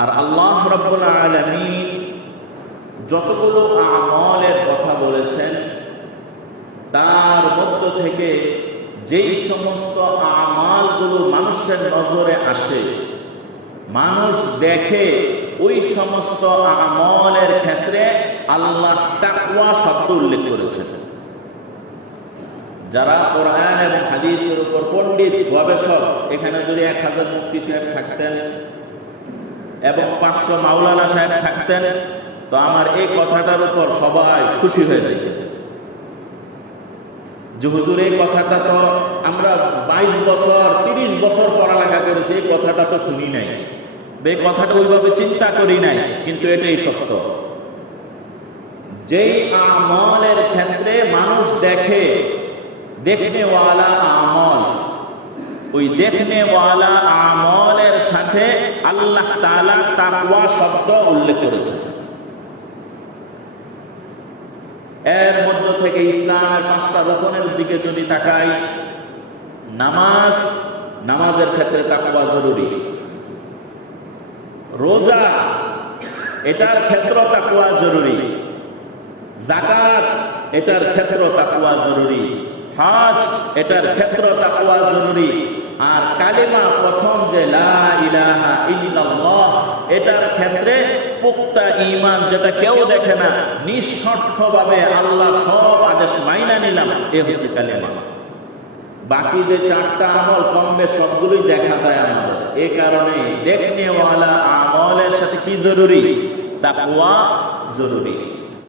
আর আল্লাহ রাব্বুল আলামিন যতগুলো আমলের কথা বলেছেন তার মধ্য থেকে যেই সমস্ত আমালগুলো মানুষের নজরে আসে, মানুষ দেখে, ওই সমস্ত আমলের ক্ষেত্রে আল্লাহ তাকওয়া শব্দ উল্লেখ করেছেন। যারা কোরআন এবং হাদিসের উপর পণ্ডিত গবেষক, এখানে যদি 1000 মুফতি সাহেব থাকতেন এবং 500 মাওলানা সাহেব থাকতেন, তো আমার এই কথাটার উপর সবাই খুশি হয়ে যেতেন যে হুজুর এই কথাটা তো আমরা 22 বছর 30 বছর পড়ালেখা করেছি, এই কথাটা তো শুনি নাই, এই কথাটা ওইভাবে চিন্তা করি নাই, কিন্তু এটাই সত্য। যেই আমলের ক্ষেত্রে মানুষ দেখে, দেখনেওয়ালা আমল, ওই দেখনেওয়ালা আমলের সাথে আল্লাহ তাআলা তাকওয়া শব্দ উল্লেখ করেছেন। এর মধ্য থেকে ইসলামের 5টা রকমের দিকে যদি তাকাই, নামাজের ক্ষেত্রে তাকওয়া জরুরি। রোজা, এটার ক্ষেত্র তাকওয়া জরুরি। যাকাত, এটার ক্ষেত্র তাকওয়া জরুরি। হজ, এটার ক্ষেত্র তাকওয়া জরুরি। আর কালিমা প্রথম যে লা ইলাহা ইল্লাল্লাহ, এটার ক্ষেত্রে পুক্তা ঈমান, যেটা কেউ দেখে না, নিঃশর্তভাবে আল্লাহ সব আদেশ মাইনা নিলাম, এ হচ্ছে কালিমা। বাকি যে 4টা আমল কমবে সবগুলোই দেখা যায় আমাদের। এই কারণে দেখনেওয়ালা আমলের সাথে কি জরুরি? তাকওয়া জরুরি।